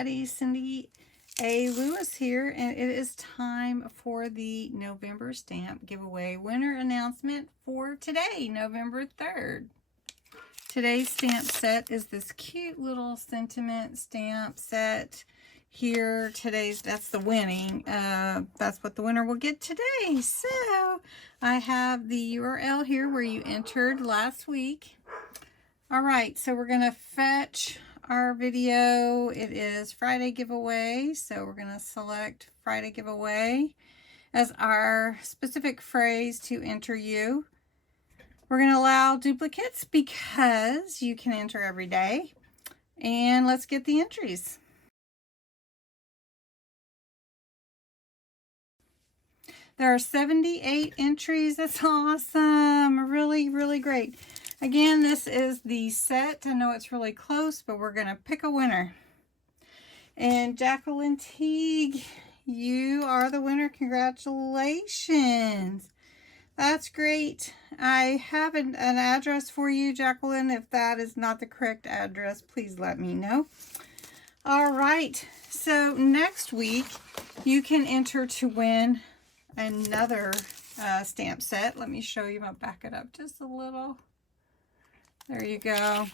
everybody. CindyALewis here, and it is time for the November stamp giveaway winner announcement for today, November 3rd. Today's stamp set is this cute little sentiment stamp set here. That's the winning. That's what the winner will get today. So I have the URL here where you entered last week. All right, so we're going to fetch our video. It is Friday giveaway, so we're going to select Friday giveaway as our specific phrase to enter you. We're going to allow duplicates because you can enter every day. And let's get the entries. There are 78 entries. That's awesome. Really, really great. Again, this is the set. I know it's really close, but we're going to pick a winner. And Jacqueline Teague, you are the winner. Congratulations. That's great. I have an address for you, Jacqueline. If that is not the correct address, please let me know. All right. So next week, you can enter to win another stamp set. Let me show you. I'll back it up just a little. There you go.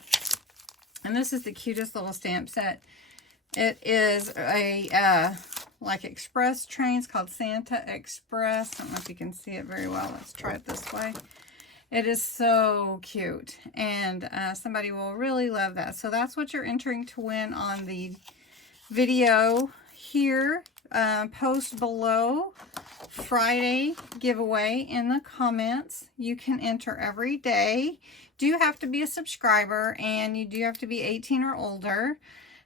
And this is the cutest little stamp set. It is a like express trains called Santa Express. I don't know if you can see it very well. Let's try it this way. It is so cute, and somebody will really love that. So that's what you're entering to win on the video here. Post below Friday giveaway in the comments. You can enter every day. Do have to be a subscriber, and you do have to be 18 or older.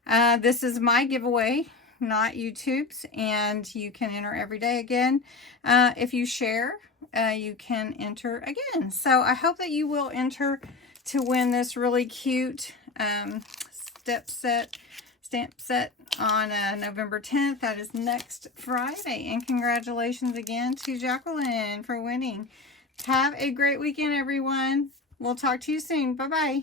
This is my giveaway, not YouTube's, and you can enter every day again. If you share, you can enter again. So I hope that you will enter to win this really cute stamp set on November 10th. That is next Friday. And congratulations again to Jacqueline for winning. Have a great weekend, everyone. We'll talk to you soon. Bye-bye.